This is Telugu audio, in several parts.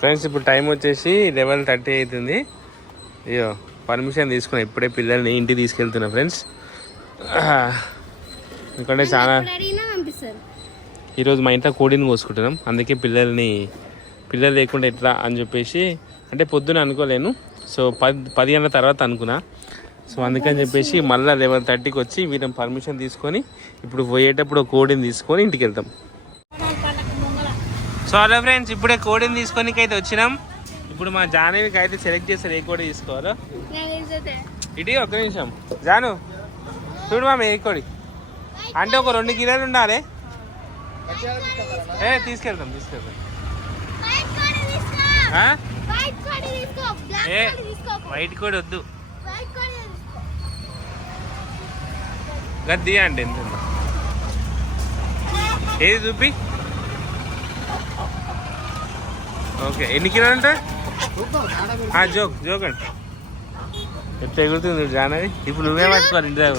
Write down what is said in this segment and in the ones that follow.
ఫ్రెండ్స్ ఇప్పుడు టైం వచ్చేసి లెవెన్ థర్టీ అవుతుంది అయ్యో పర్మిషన్ తీసుకున్నా ఇప్పుడే పిల్లల్ని ఇంటికి తీసుకెళ్తున్నా ఫ్రెండ్స్. ఎందుకంటే చాలా ఈరోజు మా ఇంట్లో కోడిని కోసుకుంటున్నాం. అందుకే పిల్లల్ని పిల్లలు లేకుండా ఎట్లా అని చెప్పేసి అంటే పొద్దున అనుకోలేను. సో పది పది గంటల తర్వాత అనుకున్నా. సో అందుకని చెప్పేసి మళ్ళీ లెవెన్ థర్టీకి వచ్చి వీళ్ళని పర్మిషన్ తీసుకొని ఇప్పుడు పోయేటప్పుడు కోడిని తీసుకొని ఇంటికి వెళ్తాం. సో హలో ఫ్రెండ్స్ ఇప్పుడే కోడిని తీసుకొని అయితే వచ్చినాం. ఇప్పుడు మా జానవికి అయితే సెలెక్ట్ చేస్తారు ఏ కోడి తీసుకోవాలో. నేను ఇటీ ఒక్క నిమిషం. జాను చూడు మామ ఏ కోడి అంటే ఒక రెండు కిలోలు ఉండాలి. ఏ తీసుకెళ్తాం తీసుకెళ్తాం ఏ వైట్ కోడి వద్దు. గద్ది అంటే ఎంత? ఏది చూపి? ఓకే ఎన్ని కిలోలు ఉంటాయి ఆ, జోక్ జోక్ అండి ఎట్లా ఎగురుతుంది జానవి. ఇప్పుడు నువ్వే పట్టుకోవాలి ఇంటి దగ్గర.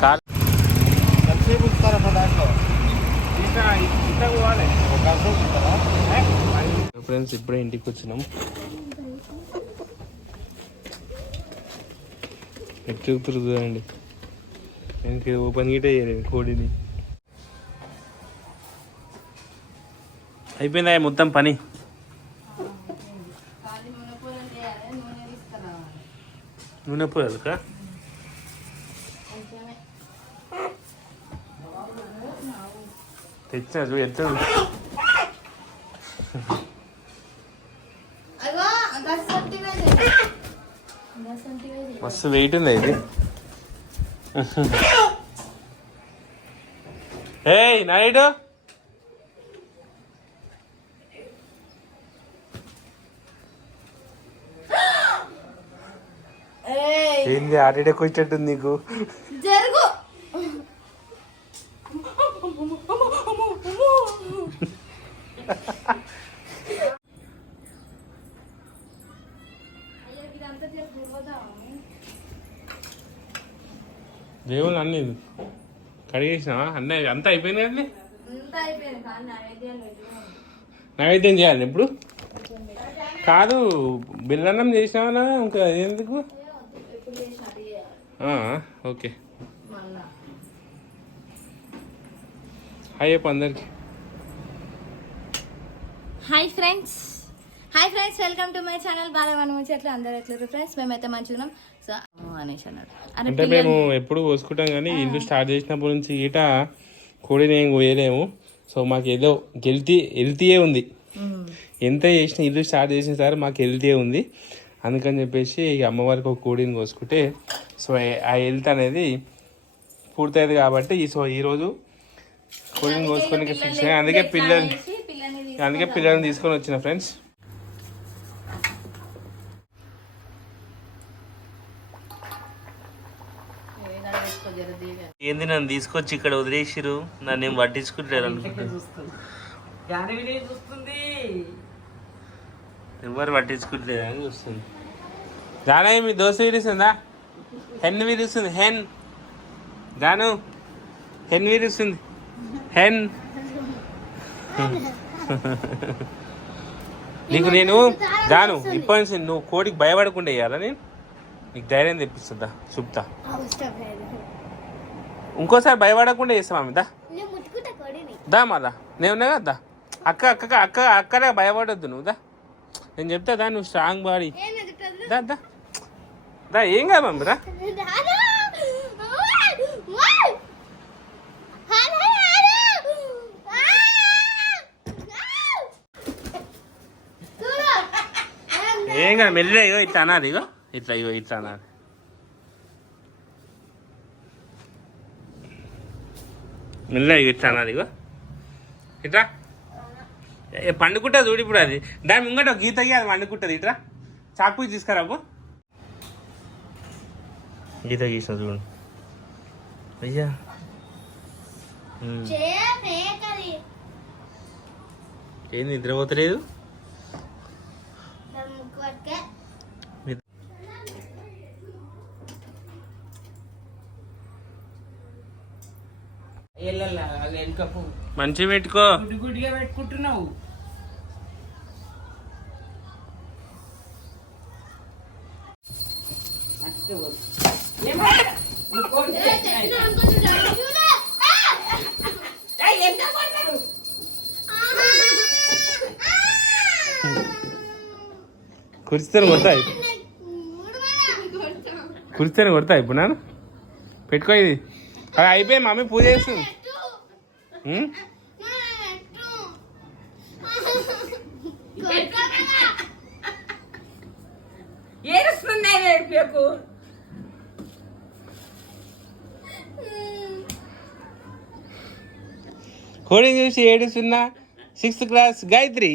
కాలు ఫ్రెండ్స్ ఇప్పుడే ఇంటికి వచ్చినాం. ఎట్లా చూడండి. ఇంక ఓపెన్ గీటే చేయలేదు కోడిని. అయిపోయిందా మొత్తం పని. నూనె పోయాలికా? తెచ్చిన చూ ఎంత మస్తు వెయిట్ ఉంది ఇది? ఏయ్ నైట్ ఏంది ఆటేటకు వచ్చేట్టుంది నీకు? జరుగు. దేవుళ్ళు అన్ని కడిగేసినావా? అన్నీ అంతా అయిపోయింది కదండి? నైవేద్యం చేయాలి ఇప్పుడు? కాదు బిల్లన్నం చేసినావా ఇంకా ఎందుకు? ఓకే. హాయ్ చెప్పు అందరికి. Hi friends hi friends welcome to my channel Balamani Muchatlu అందరూ ఎట్లా ఫ్రెండ్స్ మేమైతే మంచిగా సో అనేసి అన్నాడు. అంటే మేము ఎప్పుడు కోసుకుంటాం కానీ ఇల్లు స్టార్ట్ చేసినప్పటి నుంచి ఈట కోడిని ఏం కోయలేము. సో మాకు ఏదో గెల్తీ హెల్తీయే ఉంది. ఎంత చేసిన ఇల్లు స్టార్ట్ చేసిన సరే మాకు హెల్తీయే ఉంది. అందుకని చెప్పేసి ఈ అమ్మవారికి ఒక కోడిని కోసుకుంటే సో ఆ హెల్త్ అనేది పూర్తయింది కాబట్టి ఈ సో ఈరోజు కోడిని కోసుకొని ఫిక్స్ అయ్యి అందుకే పిల్లలు పిల్లని అందుకే పిల్లల్ని తీసుకొని వచ్చిన ఫ్రెండ్స్. ఏంది నన్ను తీసుకొచ్చి ఇక్కడ వదిలేసిరు నన్ను ఏం పట్టించుకుంటారు అనుకుంటా. జానవిని చూస్తుంది. ఎవరు పట్టించుకుంటలేదు అని చూస్తుంది. జానయ్య మీ దోశ విరుస్తుందా హెన్ విరుస్తుంది హెన్. జాను హెన్ విరుస్తుంది హెన్. నీకు నేను జాను ఇప్పటి నుంచి నువ్వు కోడికి భయపడకుండా వేయాలా నేను? నీకు ధైర్యం తెప్పిస్తుందా? చూపుతా. ఇంకోసారి భయపడకుండా దా. నేను ముట్టుకుంటా కోడిని. దా మళ్ళా నేను ఉన్నా కదా దా. అక్క అక్క అక్క అక్కడే భయపడొద్దు నువ్వు దా. నేను చెప్తా దా నువ్వు స్ట్రాంగ్ బాడీ దా దా. దా ఏం కాదు మమ్మీ రా. ఏం కాదు మెల్లిగా ఇగో ఇట్లా అనాలి ఇగో. ఇట్లా ఇగో ఇట్లా అనాలి. మెల్లగా ఇగో ఇట్లా అనాలి ఇగో. ఇట్లా? ఏ, పండుకుంటా చూడు ఇప్పుడు అది. దాని ముంగట ఒక గీత అది పండుకుంటుంది. ఇట్రా. చాకు తీసుకురాబు గీత గీసిన చూడు. అయ్యా. ఉమ్. ఏంది నిద్రపోతలేదు వెళ్ళాలి వెనుకకు మంచిగా పెట్టుకో గుడ్డి గుడ్డిగా పెట్టుకుంటున్నావు అట్టే పోదు. ఏమైంది? నువ్వు కోడి పెట్టినాయి. ఏయ్, ఎంత కొట్టారు? కురిస్తేనే కొడతాయి కురిస్తేనే కొడతాయి ఇప్పుడు నాన్న. పెట్టుకో ఇది. అది అయిపోయింది మమ్మీ పూజ చేస్తుంది? ఏడుస్తుంది ఆయన ఏడిపోకు కోడింగ్ చూసి ఏడు సున్నా sixth class Gayatri.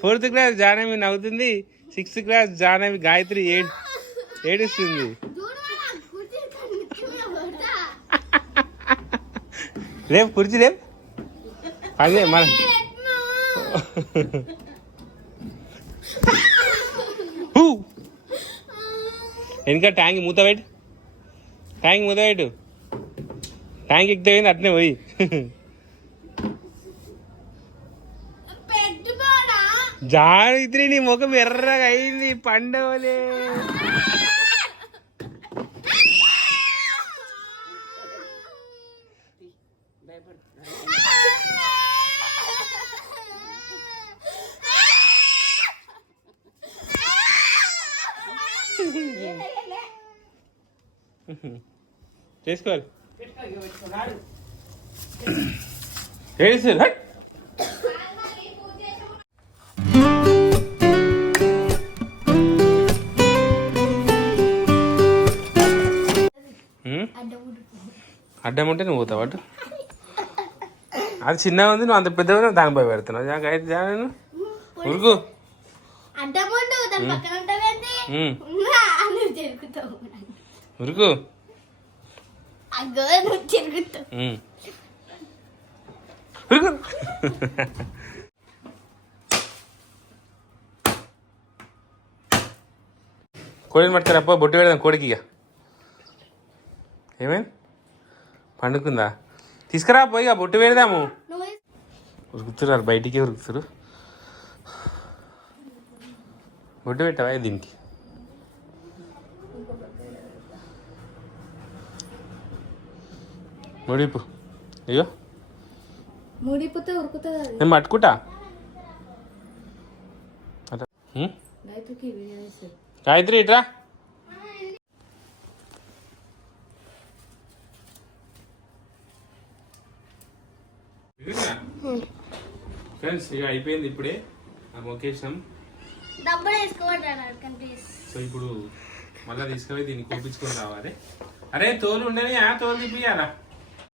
Fourth class Janavi నవ్వుతుంది. సిక్స్త్ క్లాస్ జానవి గాయత్రి ఏడు ఏడుస్తుంది. రేపు కుర్చీ రేపు? అదే మన. వెనక ట్యాంక్ మూత పెట్టు. ట్యాంక్ మూత పెట్టు. ట్యాంక్ ఎక్కితే పోయింది అట్నే పోయి. జాయిత్రి నీ ముఖం ఎర్రగా అయింది పండవలే చేసుకోవాలి. హట్. అడ్డం ఉంటే నువ్వు పోతావు అటు? అది చిన్నగా ఉంది నువ్వు అంత పెద్దగా దానిపై పెడుతున్నావు. అయితే జాను ఉరుకు. ఉరుకు. ఉరుకు. కోడిని పట్టుకురాపో బొట్టు పెడదాం కోడికి ఇక. ఏమైంది? పండుకుందా? తీసుకురా పోయి బొట్టు పెడదాము. ఉరుకుతున్నారు బయటికి ఉరుకుతురు బొట్టు పెట్టావా దీనికి? ముడిపు. అయ్యో. ముడిపోతే ఉరుకుతుంది నేను పట్టుకుంటా? గాయత్రి ఇట్రా ఫ్రెండ్స్ ఇక అయిపోయింది ఇప్పుడే. ప్లీజ్ సో ఇప్పుడు మళ్ళీ తీసుకుపోయి దీన్ని కోపించుకొని రావాలి. అరే తోలు ఉండని ఆ తోలు తిప్పియారా